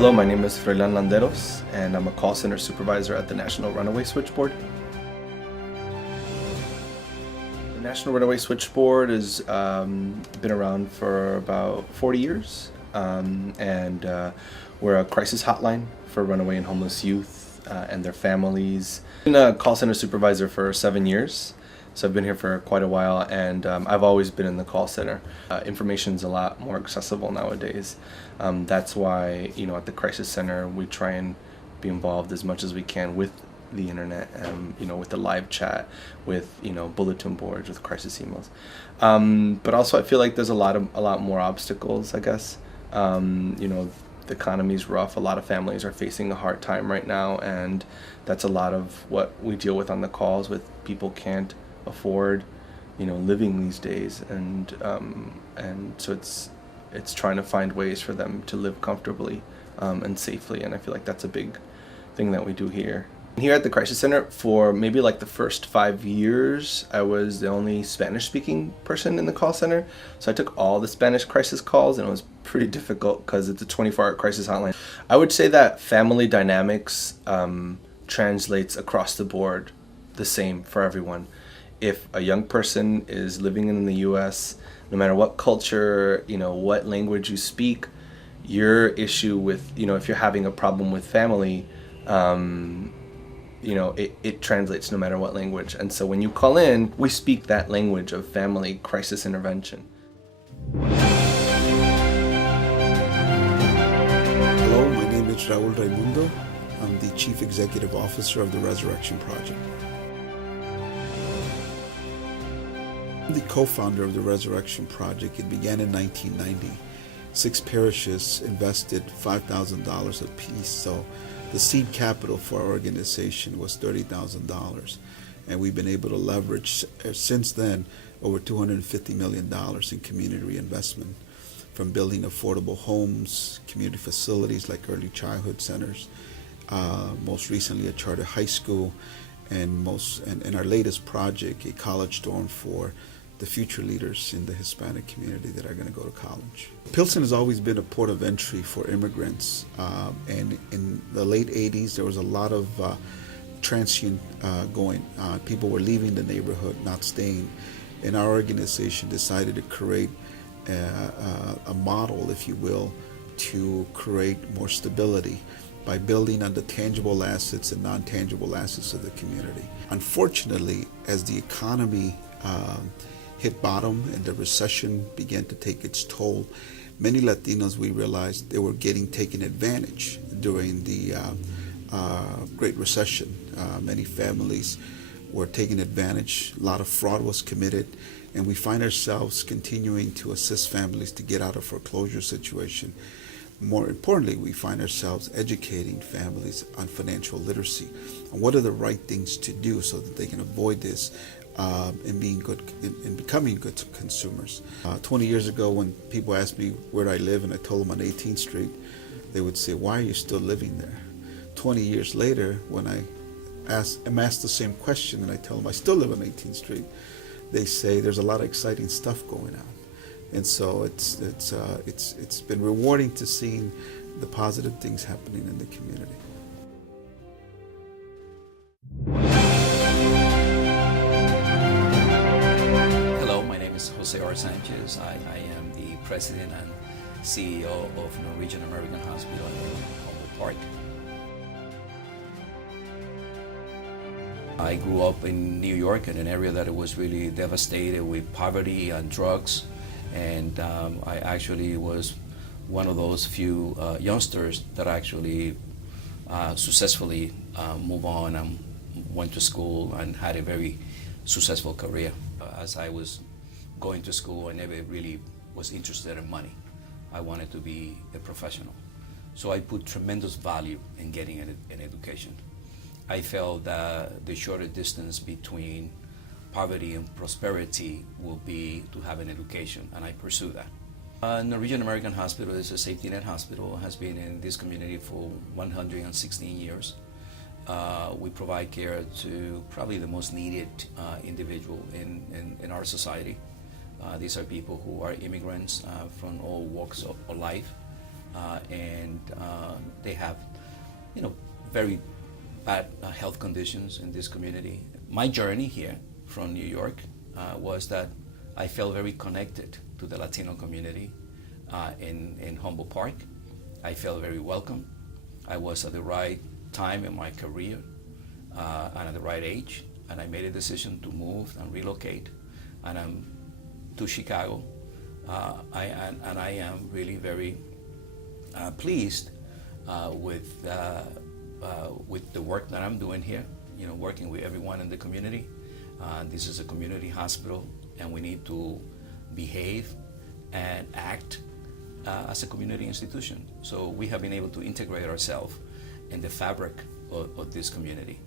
Hello, my name is Froilan Landeros, and I'm a call center supervisor at the National Runaway Switchboard. The National Runaway Switchboard has been around for about 40 years, and we're a crisis hotline for runaway and homeless youth and their families. I've been a call center supervisor for 7 years. So I've been here for quite a while, and I've always been in the call center. Information's a lot more accessible nowadays. That's why, at the crisis center, we try and be involved as much as we can with the internet, with the live chat, with bulletin boards, with crisis emails. But also, I feel like there's a lot more obstacles, I guess. The economy's rough. A lot of families are facing a hard time right now, and that's a lot of what we deal with on the calls. With people can't afford living these days, and so it's trying to find ways for them to live comfortably and safely, and I feel like that's a big thing that we do here at the crisis center. For maybe like the first 5 years, I was the only Spanish speaking person in the call center, so I took all the Spanish crisis calls, and it was pretty difficult because it's a 24-hour crisis hotline. I would say that family dynamics translates across the board the same for everyone. If a young person is living in the U.S., no matter what culture, what language you speak, your issue with, if you're having a problem with family, it translates no matter what language. And so when you call in, we speak that language of family crisis intervention. Hello, my name is Raul Raymundo. I'm the Chief Executive Officer of the Resurrection Project. I'm the co-founder of the Resurrection Project. It began in 1990. 6 parishes invested $5,000 apiece, so the seed capital for our organization was $30,000, and we've been able to leverage since then over $250 million in community reinvestment, from building affordable homes, community facilities like early childhood centers, most recently a charter high school, and our latest project, a college dorm for the future leaders in the Hispanic community that are going to go to college. Pilsen has always been a port of entry for immigrants, and in the late 80s there was a lot of transient going. People were leaving the neighborhood, not staying, and our organization decided to create a model, if you will, to create more stability by building on the tangible assets and non-tangible assets of the community. Unfortunately, as the economy hit bottom and the recession began to take its toll, many Latinos, we realized, they were getting taken advantage during the Great Recession. Many families were taken advantage. A lot of fraud was committed, and we find ourselves continuing to assist families to get out of foreclosure situation. More importantly, we find ourselves educating families on financial literacy and what are the right things to do so that they can avoid this and becoming good consumers. 20 years ago, when people asked me where I live and I told them on 18th Street, they would say, "Why are you still living there?" 20 years later, when I'm asked the same question and I tell them I still live on 18th Street, they say there's a lot of exciting stuff going on. And so it's been rewarding to see the positive things happening in the community. Hello, my name is José R. Sánchez. I am the president and CEO of Norwegian American Hospital in Humboldt Park. I grew up in New York, in an area that was really devastated with poverty and drugs. And I actually was one of those few youngsters that actually successfully moved on and went to school and had a very successful career. As I was going to school, I never really was interested in money. I wanted to be a professional. So I put tremendous value in getting an education. I felt that the shorter distance between poverty and prosperity will be to have an education, and I pursue that. Norwegian American Hospital is a safety net hospital, has been in this community for 116 years. We provide care to probably the most needed individual in our society. These are people who are immigrants from all walks of life, and they have, very bad health conditions in this community. My journey here from New York was that I felt very connected to the Latino community in Humboldt Park. I felt very welcome. I was at the right time in my career and at the right age, and I made a decision to move and relocate, and I'm to Chicago. I am really very pleased with the work that I'm doing here. Working with everyone in the community. This is a community hospital, and we need to behave and act as a community institution. So we have been able to integrate ourselves in the fabric of this community.